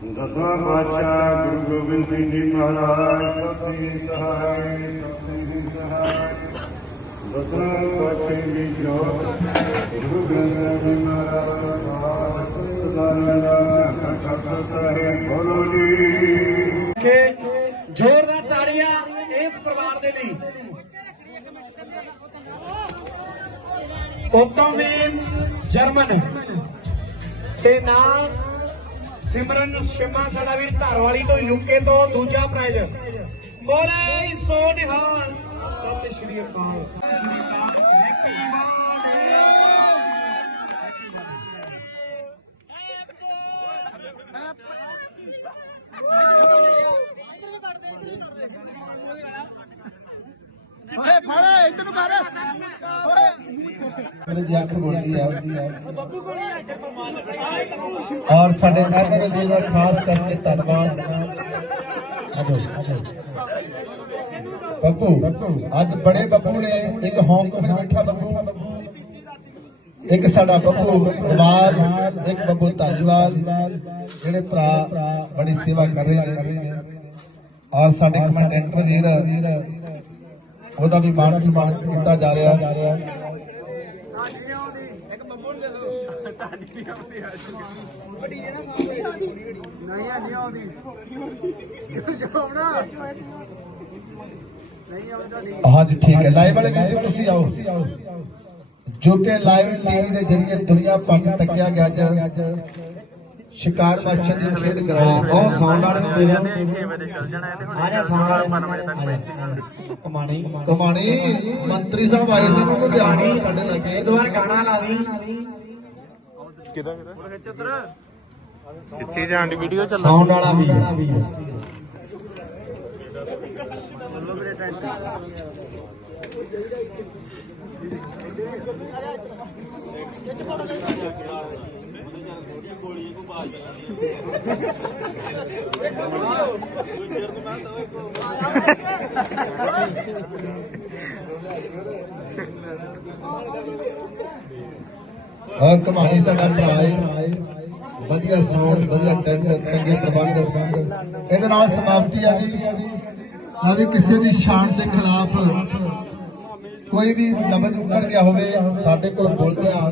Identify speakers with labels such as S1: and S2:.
S1: ਦਸਵਾਂ ਪਾਤਸ਼ਾਹ ਗੁਰੂ ਗੋਬਿੰਦ ਸਿੰਘ ਜੀ ਮਹਾਰਾਜ, ਸਤਿ ਸਹਾਇ ਸਤਿ ਸਹਾਇ ਦਸਵਾਂ ਪਾਤਸ਼ਾਹ ਜੀ ਜੋਤ ਗੁਰੂ ਗ੍ਰੰਥ ਸਾਹਿਬ ਜੀ ਮਹਾਰਾਜ ਸਤਿ ਸਹਾਇ ਬੋਲੋ ਜੀ।
S2: ਕਿ ਜ਼ੋਰਦਾਰ ਤਾੜੀਆਂ ਇਸ ਪਰਿਵਾਰ ਦੇ ਲਈ। ਓਟੋਮੇਨ ਜਰਮਨ ਤੇ ਨਾਲ ਸਿਮਰਨ ਸ਼ਿਮਾ ਸਾਡਾ ਵੀਰ ਧਾਰਵਾਲੀ ਤੋਂ ਯੂਕੇ ਤੋਂ, ਦੂਜਾ ਪ੍ਰਾਈਜ਼ ਬੋਲੇ ਸੋ ਨਿਹਾਲ ਸਤਿ ਸ਼੍ਰੀ ਅਕਾਲ। ਸਤਿ ਸ਼੍ਰੀ ਅਕਾਲ ਹੈਪੀ
S3: ਓਏ ਫੜ, ਇੱਧਰ ਨੂੰ ਕਰ ਓਏ।
S4: ਮੇਰੇ ਦੀ ਅੱਖ ਬੋਲਦੀ ਆ। ਔਰ ਸਾਡੇ ਐਨਰ ਵੀਰ ਦਾ ਖਾਸ ਕਰਕੇ ਧੰਨਵਾਦ। ਬੱਬੂ, ਅੱਜ ਬੜੇ ਬੱਬੂ ਨੇ, ਇੱਕ ਹਾਂਗਕਾਂਗ ਵਿੱਚ ਬੈਠਾ ਬੱਬੂ। ਇੱਕ ਸਾਡਾ ਬੱਬੂ ਰਵਾਲ ਇੱਕ ਬੱਬੂ ਧਾਲੀਵਾਲ, ਜਿਹੜੇ ਭਰਾ ਬੜੀ ਸੇਵਾ ਕਰ ਰਹੇ ਨੇ। ਔਰ ਸਾਡੇ ਕਮੈਂਟੇਟਰ ਵੀਰ, ਉਹਦਾ ਵੀ ਮਾਨ ਸਨਮਾਨ ਕੀਤਾ ਜਾ ਰਿਹਾ।
S3: ਨਹੀਂ ਨਹੀਂ ਆਉਂਦੀ ਜੋਬਣਾ ਨਹੀਂ ਆਉਂਦਾ
S4: ਹਾਂਜੀ, ਠੀਕ ਹੈ। ਲਾਈਵ ਵਾਲੇ ਵੀਰ ਤੁਸੀਂ ਆਓ। ਜੋ ਕਿ ਲਾਈਵ ਟੀਵੀ ਦੇ ਜ਼ਰੀਏ ਦੁਨੀਆ ਭਰ 'ਚ ਤੱਕਿਆ ਗਿਆ ਅੱਜ। ਸ਼ਿਕਾਰ ਮਾਛੀਆਂ ਦੀ ਖੇਡ ਕਰਾਈ
S2: ਉਹ ਸਾਊਂਡ ਵਾਲੇ ਨੂੰ। ਦੇ ਦਿਓ ਆ ਜਾ ਸਾਊਂਡ ਵਾਲੇ ਕਮਾਣੀ।
S4: ਕਮਾਣੀ ਮੰਤਰੀ ਸਾਹਿਬ ਆਏ ਸੀ ਉਹਨੂੰ ਲਿਆਣੀ ਸਾਡੇ ਲਾਗੇ।
S2: ਇੱਕ ਵਾਰ ਗਾਣਾ ਲਾ ਦੀ।
S1: ਕਿੱਥੇ ਜਾਣ ਦੀ ਵੀਡੀਓ
S2: ਸਾਊਂਡ ਵਾਲਾ ਵੀ।
S4: ਹਾਂ ਕਮਾਣੀ ਸਾਡਾ ਭਰਾ ਹੈ ਵਧੀਆ ਸਾਊਂਡ ਵਧੀਆ ਟੈਂਟ ਚੰਗੇ ਪ੍ਰਬੰਧ। ਇਹਦੇ ਨਾਲ ਸਮਾਪਤੀ ਆ ਜੀ ਆ ਵੀ ਕਿਸੇ ਦੀ ਸ਼ਾਨ ਦੇ ਖਿਲਾਫ ਕੋਈ ਵੀ ਲਫ਼ਜ਼ ਉੱਕਰ ਗਿਆ ਹੋਵੇ, ਸਾਡੇ ਕੋਲ ਬੋਲਦਿਆਂ